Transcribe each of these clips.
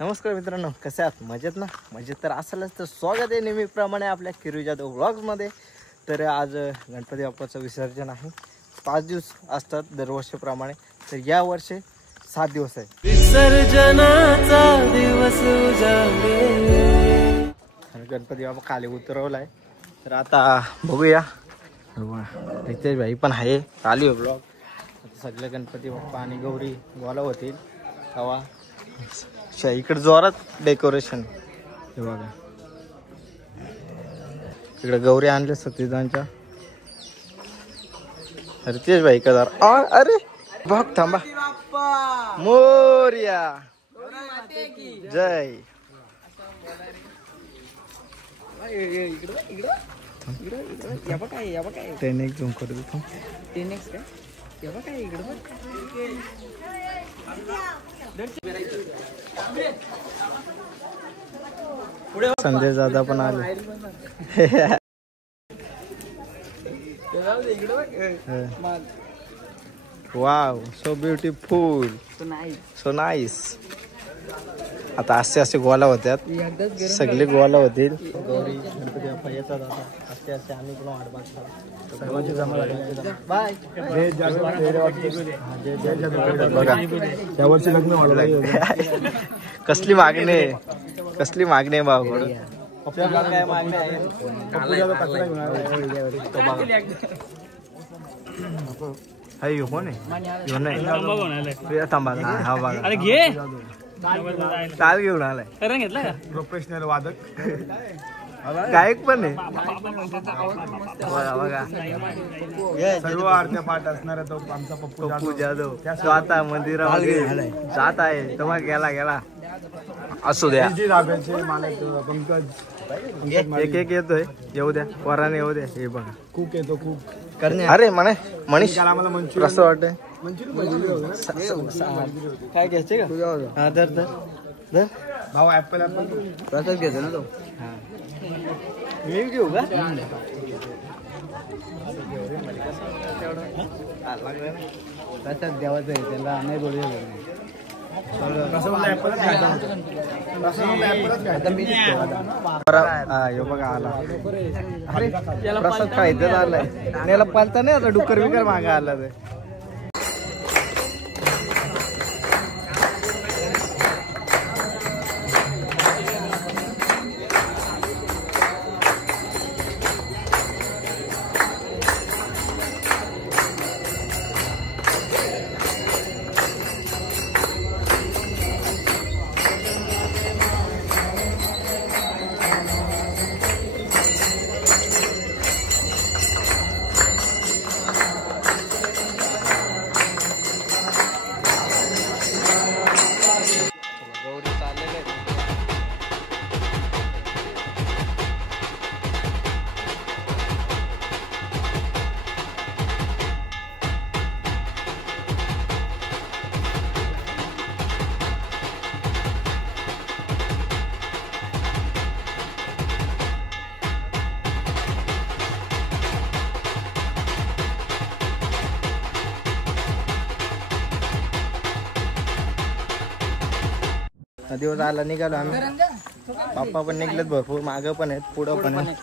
नमस्कार मित्रांनो, कसे आहात? मजेत ना? मजेत तर असेलच. तर स्वागत आहे नेहमीप्रमाणे आपल्या किरू जाधव व्लॉग्समध्ये. तर आज गणपती बाप्पाचं विसर्जन आहे. 5 दिवस असतात दरवर्षीप्रमाणे, तर या वर्षी 7 दिवस आहे. विसर्जनाचा दिवस उजाडले. गणपती बाप्पा खाली उतरवलाय. तर आता बघूया. रितेश भाई पण आहे, चालू आहे ब्लॉग. आता सगळे गणपती बाप्पा आणि गौरी गोला होतील तेव्हा इकडे जोरात डेकोरेशन. हे बघा, इकडे गौरी आणले सतीदांच्या. रितेश भाई का अरे बघ, थांबा. मोरया जय. टेनेक्स झूम कर देतो. टेनेक्स काय काय इकडे संदेश दादा पण आले. Wow, so beautiful, so nice. आता असे असे गोला होत्यात, सगळे गोला होतील. गौरी गणपती बाप्पा येतात. आता असे असे आम्ही पण वाट बघतो. बाय. बघा त्यावरची लग्न कसली मागणी, कसली मागणी बाबा. काय मागणी आहे? हाय कोण आहे? थांबा. हा बघा, काल घेऊन आलाय. घेतला का? प्रोफेशनल वादक, गायक पण आहे. बघा सर्व आरत्या पाठ असणार तो आमचा पप्पू जाधव. तो आता मंदिरामध्ये जात आहे. तेव्हा गेला असू द्या. एक एक येतोय. येऊ द्या, वराने येऊ द्या. हे बघा, खूप येतो खूप. अरे मनीष कसं वाटतंय? काय घ्यायचे का? हा धर भाऊ. ऍपल प्रसाद घ्यायचा ना तो. मी घेऊ का? प्रसाद द्यावाचं आहे त्याला, नाही बोलू. बघा आला प्रसाद खायचं आलाय. याला पालता नाही आता, डुक्कर बिकर मागा आला. ते दिवस आला निघालो आम्ही. पप्पा पण निघलेत भरपूर, मागं पण आहेत, पुढं पण आहेत.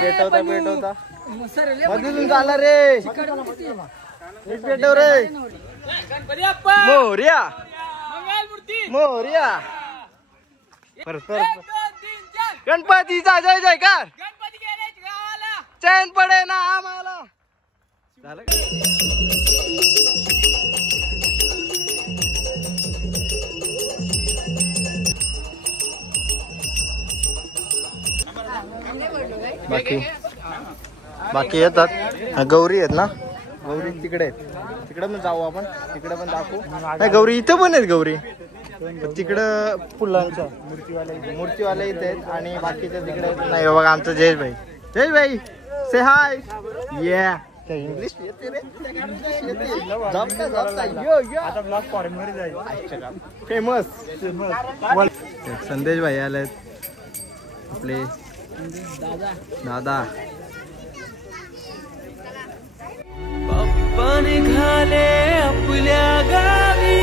पेटवता मधून झाला रे. पेटव रे. मोरया मोरया. गणपतीचा जय जयकार. चैन पडे ना आम्हाला. झालं का? बाकी येतात. गौरी आहेत ना, गौरी तिकडे आहेत. तिकडे पण जाऊ आपण, तिकडे पण दाखवू. नाही, गौरी इथं पण आहेत. गौरी तिकडं फुलांच्या मूर्तीवाले इथे आहेत आणि बाकीच्या तिकडे नाही. बघा आमचं जयेश भाई से हाय. या इंग्लिश येते रे. आता ब्लॉग फॉरेन मध्ये जाईल. फेमस संदेश भाई आलेत आपले दादा. पाणी घाले आपल्या गावी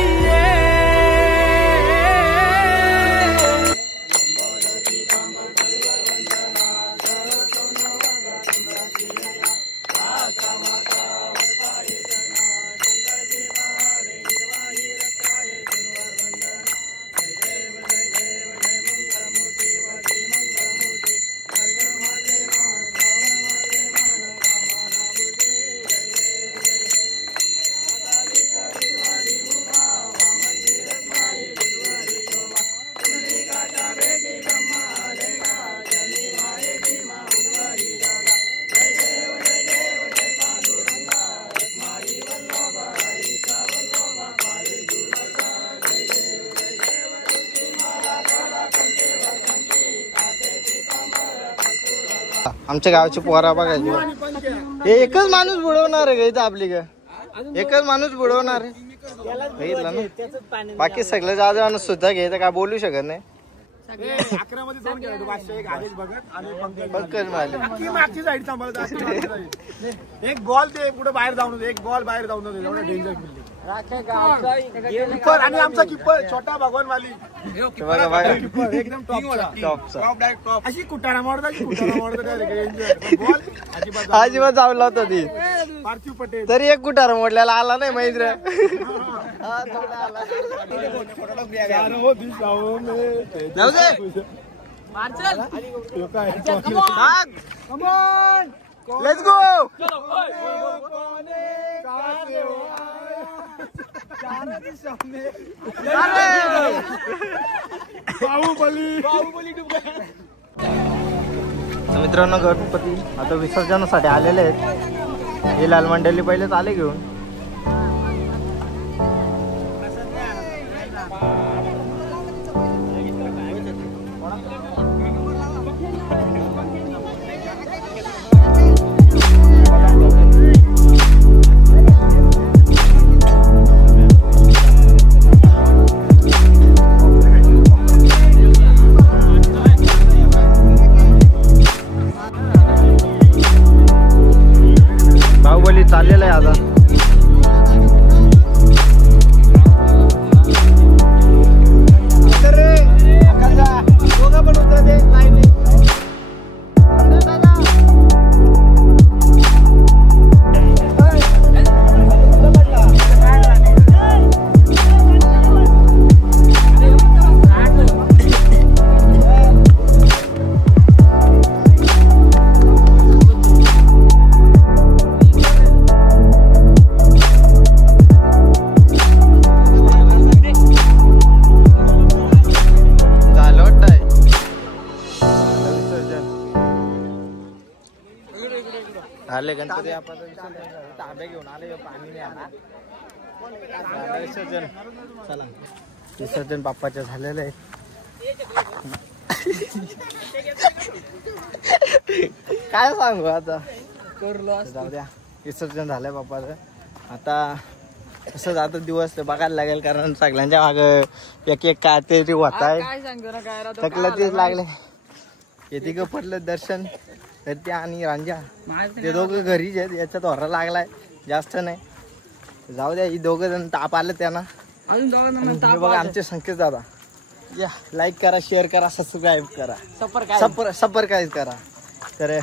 आमच्या गावची पोरा बघायची हे एकच माणूस बुडवणार आहे इथं आपली का एकच माणूस बुडवणार आहे बघितलं ना बाकी सगळं जाऊ सुद्धा घ्यायचं काय बोलू शकत नाही एक बॉल ते पुढे बाहेर जाऊन एक बॉल बाहेर जाऊन डेंजर किपर आणि आमचा किपर छोटा भगवान वाली एकदम टॉप अशी कुटाणा मोडता अजिबात जावला होता ती पार्थिव पटेल तरी एक कुटारा मोडल्याला आला नाही महेंद्र जाऊ दे लेट्स गो मित्रांनो गणपती आता विसर्जनासाठी आलेले आहेत हे लाल मंडळी पहिलेच आले घेऊन चाललेलं आहे आता पण उतर दे लाईन आले गणपती आपण तांबे घेऊन आले पाणी नाही आला विसर्जन चला विसर्जन बाप्पाच्या झालेलं आहे काय सांगू आता जाऊ द्या विसर्जन झालंय बाप्पाचं आता कसं जात दिवस बघायला लागेल कारण सगळ्यांच्या माग एक एक काय तरी होत आहे थकलं तेच लागले येते ग पडलं दर्शन तर ते आणि रांजा ते दोघं घरीच आहेत याच्यात होरा लागलाय जास्त नाही जाऊ द्या ही दोघं जण ताप आले त्यांना बघा आमचे संकेत दादा या लाईक करा शेअर करा सबस्क्राईब करा सबस्क्राईब करा तर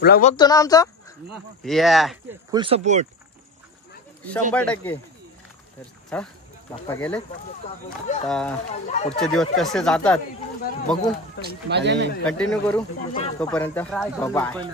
ब्लॉग बघतो ना आमचा या फुल सपोर्ट 100% तर चला बाप्पा गेले तर पुढचे दिवस कसे जातात बघू आणि कंटिन्यू करू तोपर्यंत बाय.